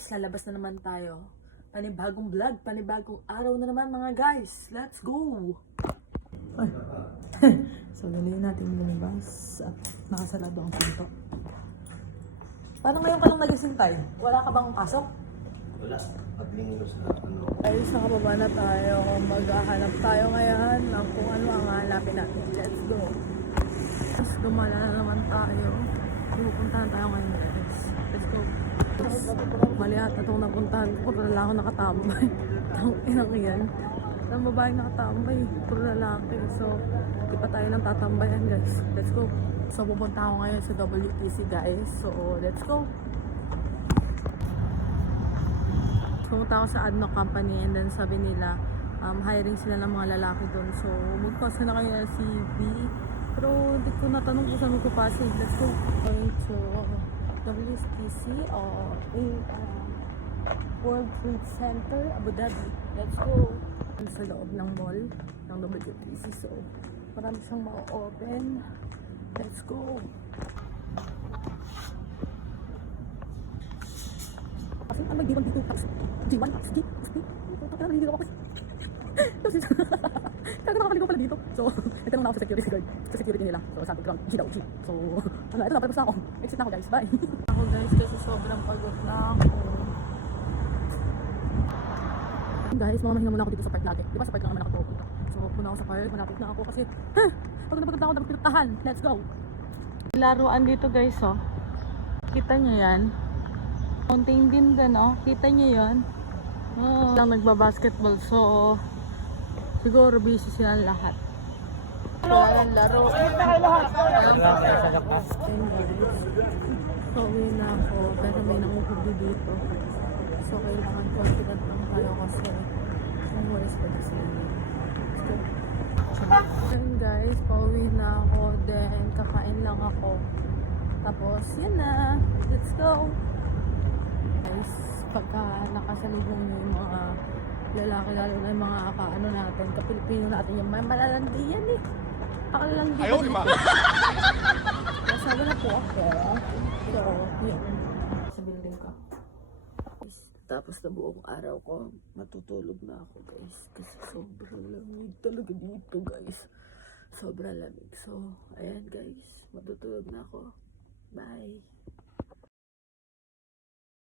guys, lalabas na naman tayo. Panibagong vlog, panibagong araw na naman mga guys. Let's go! Ay. So, dali natin lumabas at nakasarado ang pinto. Paano ngayon ka lang nagising tayo? Wala ka bang pasok? Wala. Paglingos na ano. Guys, nakababa na tayo. Maghahanap tayo ngayon ng kung ano ang hanapin natin. Let's go! Tapos dumala na naman tayo. Pupuntahan tayo ngayon guys. Let's go! Mali ata itong napuntahan ko. Puro lalaki nakatambay. Ang inang yan. Ang babaeng nakatambay. Puro lalaki. So, di pa tayo nang tatambayan guys. Let's go! So, pupunta ako ngayon sa WTC guys. So, let's go! Pumunta ako sa Adno Company and then sabi nila hiring sila ng mga lalaki doon. So, magpasa na kayo ng CV. Pero, hindi ko natanong kung saan magpapasa. Let's go! Going to WTC World Trade Center, Abu Dhabi. Let's go! Sa loob ng mall ng WTC. So, marami siyang ma-open. Let's go! Kasi ang mag-D1 dito, tapos G1, tapos G, tapos D. Tapos hindi ako kasi. Tapos talaga nakapaligo pala dito. So, ito nung ako sa security guard. Sa security nila. So, sabi ko lang, G daw, G. So, ano, ito na, palabas na ako. Exit na ako guys, bye. Ako guys, kasi sobrang pagod na ako. Guys, mamahinga muna ako dito sa park natin. Di ba sa park lang naman ako pupunta. So, muna ako sa park, malapit na ako kasi, pagod na ako, dapat pinutahan. Let's go! Laruan dito guys, oh. Kita nyo yan? Mountain din din, oh. Kita nyo yun? Oh. Lang nagbabasketball, so siguro busy silang lahat. Walang laro. So, uwi na ako. Pero may nanguhuli dito. So, kailangan confident lang tayo kasi ang walis pa kasi. Then guys, pauwi na ako. Then, kakain lang ako. Tapos, yun na. Let's go! Guys, pagka nakasalubong yung mga lalaki, lalo na yung mga kaano natin, kapilipino natin, yung may malalandi yan eh. Pakalalandi. Ayaw, di ba? Sabi na po ako. So, yun. Sa building ko. Tapos na buong araw ko, matutulog na ako guys. Kasi sobrang lamig talaga dito guys. Sobrang lamig. So, ayan guys, matutulog na ako. Bye!